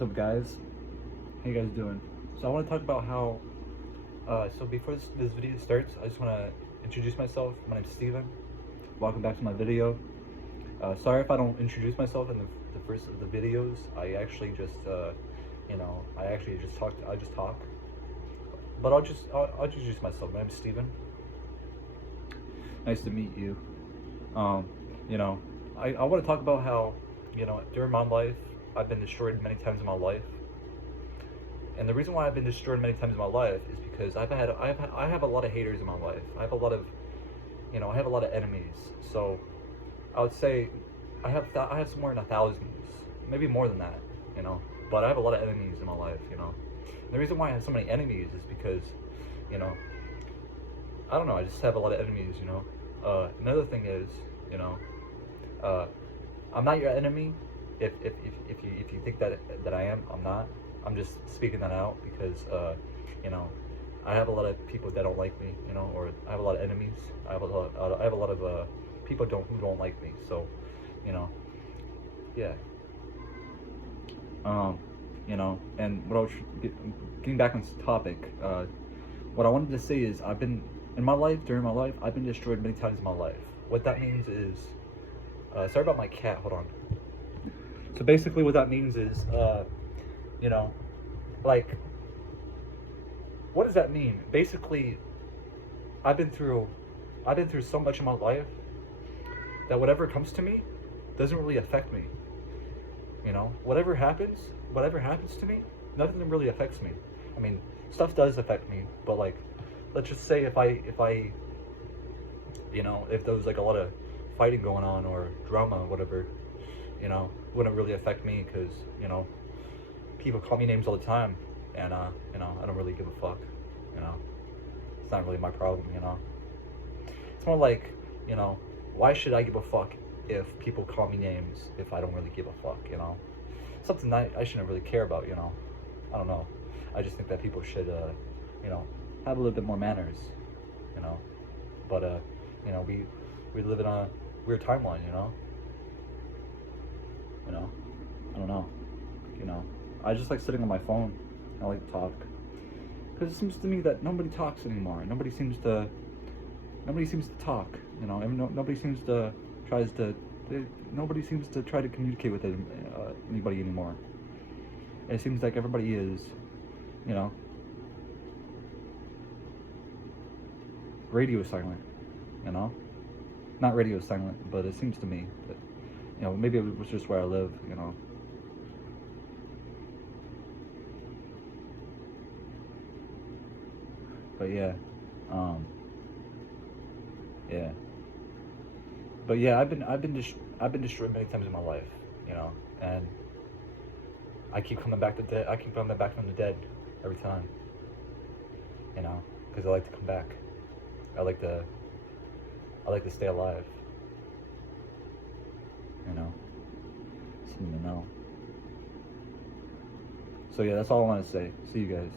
What's up, guys? How you guys doing? So I want to talk about how. So before this video starts, I just want to introduce myself. My name's Steven. Welcome back to my video. Sorry if I don't introduce myself in the first of the videos. I actually just, I actually just talk. I just talk. But I'll introduce myself. My name's Steven. Nice to meet you. I want to talk about how, during my life, I've been destroyed many times in my life. And the reason why I've been destroyed many times in my life is because I have a lot of haters in my life. I have a lot of, I have a lot of enemies. So I would say I have somewhere in the thousands, maybe more than that, But I have a lot of enemies in my life, And the reason why I have so many enemies is because, I don't know. I just have a lot of enemies, Another thing is, I'm not your enemy. If you think that I am, I'm not. I'm just speaking that out because I have a lot of people that don't like me, or I have a lot of enemies. I have a lot of people who don't like me. So, yeah. And what I was getting back on this topic, what I wanted to say is during my life, I've been destroyed many times in my life. What that means is, sorry about my cat. Hold on. So basically, what that means is, what does that mean? Basically, I've been through so much in my life that whatever comes to me doesn't really affect me. Whatever happens to me, nothing really affects me. I mean, stuff does affect me, but let's just say if there was a lot of fighting going on or drama or whatever, wouldn't really affect me because, people call me names all the time and, I don't really give a fuck, It's not really my problem, It's more like, why should I give a fuck if people call me names if I don't really give a fuck, Something that I shouldn't really care about, I don't know. I just think that people should, have a little bit more manners, But, we live in a weird timeline, I don't know, I just like sitting on my phone. I like to talk because it seems to me that nobody talks anymore. Nobody seems to talk. Nobody seems to nobody seems to try to communicate with anybody anymore. And it seems like everybody is, radio silent. Not radio silent, but it seems to me that maybe it was just where I live. But yeah, yeah. But yeah, I've been destroyed many times in my life, and I keep coming back from the dead every time, because I like to come back. I like to stay alive, Something to know. So yeah, that's all I want to say. See you guys.